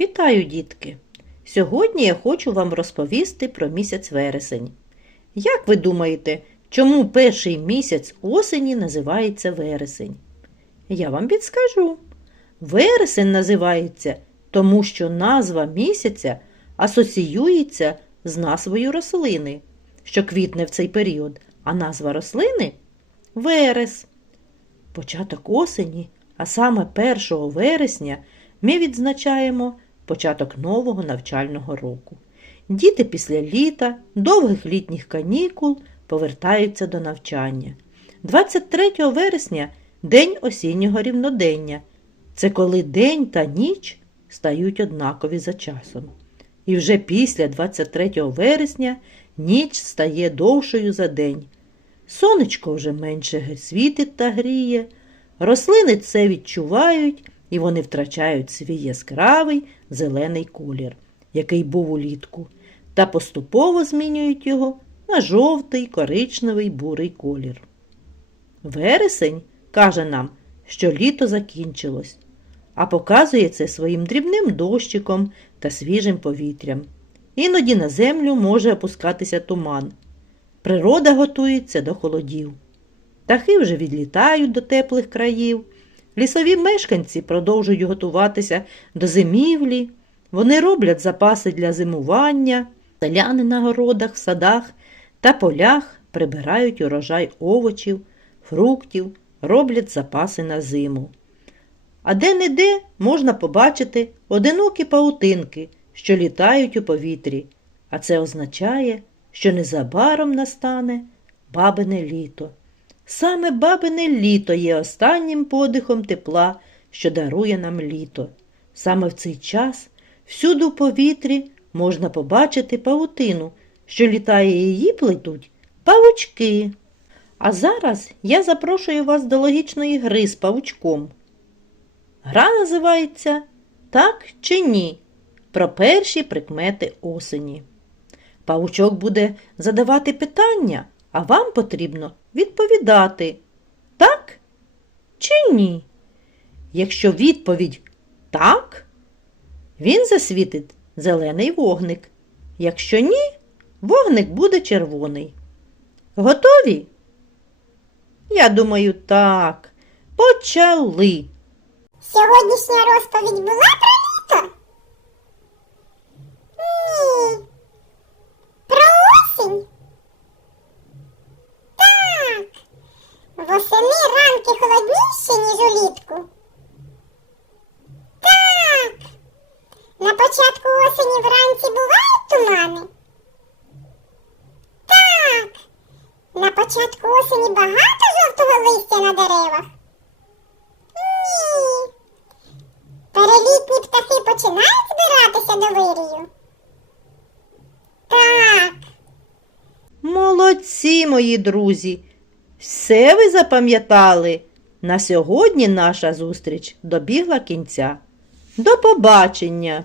Вітаю, дітки! Сьогодні я хочу вам розповісти про місяць вересень. Як ви думаєте, чому перший місяць осені називається вересень? Я вам підскажу. Вересень називається, тому що назва місяця асоціюється з назвою рослини, що квітне в цей період, а назва рослини верес. Початок осені, а саме 1 вересня, ми відзначаємо початок нового навчального року. Діти після літа, довгих літніх канікул повертаються до навчання. 23 вересня день осіннього рівнодення. Це коли день та ніч стають однакові за часом. І вже після 23 вересня ніч стає довшою за день. Сонечко вже менше світить та гріє, рослини це відчувають і вони втрачають свій яскравий зелений колір, який був улітку, та поступово змінюють його на жовтий, коричневий бурий колір. Вересень каже нам, що літо закінчилось, а показує це своїм дрібним дощиком та свіжим повітрям. Іноді на землю може опускатися туман. Природа готується до холодів. Птахи вже відлітають до теплих країв. Лісові мешканці продовжують готуватися до зимівлі. Вони роблять запаси для зимування, селяни на городах, в садах та полях прибирають урожай овочів, фруктів, роблять запаси на зиму. А де-не-де можна побачити одинокі паутинки, що літають у повітрі, а це означає, що незабаром настане бабине літо. Саме бабине літо є останнім подихом тепла, що дарує нам літо. Саме в цей час всюди в повітрі можна побачити павутину, що літає і її плетуть павучки. А зараз я запрошую вас до логічної гри з павучком. Гра називається Так чи ні? Про перші прикмети осені. Павучок буде задавати питання, а вам потрібно відповідати так чи ні. Якщо відповідь так, він засвітить зелений вогник. Якщо ні, вогник буде червоний. Готові? Я думаю, так. Почали. Сьогоднішня розповідь була про літо? Ні. Про осінь? Так. Восени ранки холодніші, ніж улітку. Так. На початку осені вранці бувають тумани? Так. На початку осені багато жовтого листя на деревах? Ні. Перелітні птахи починають збиратися до вирію? Так. Молодці, мої друзі! Все ви запам'ятали? На сьогодні наша зустріч добігла кінця. До побачення!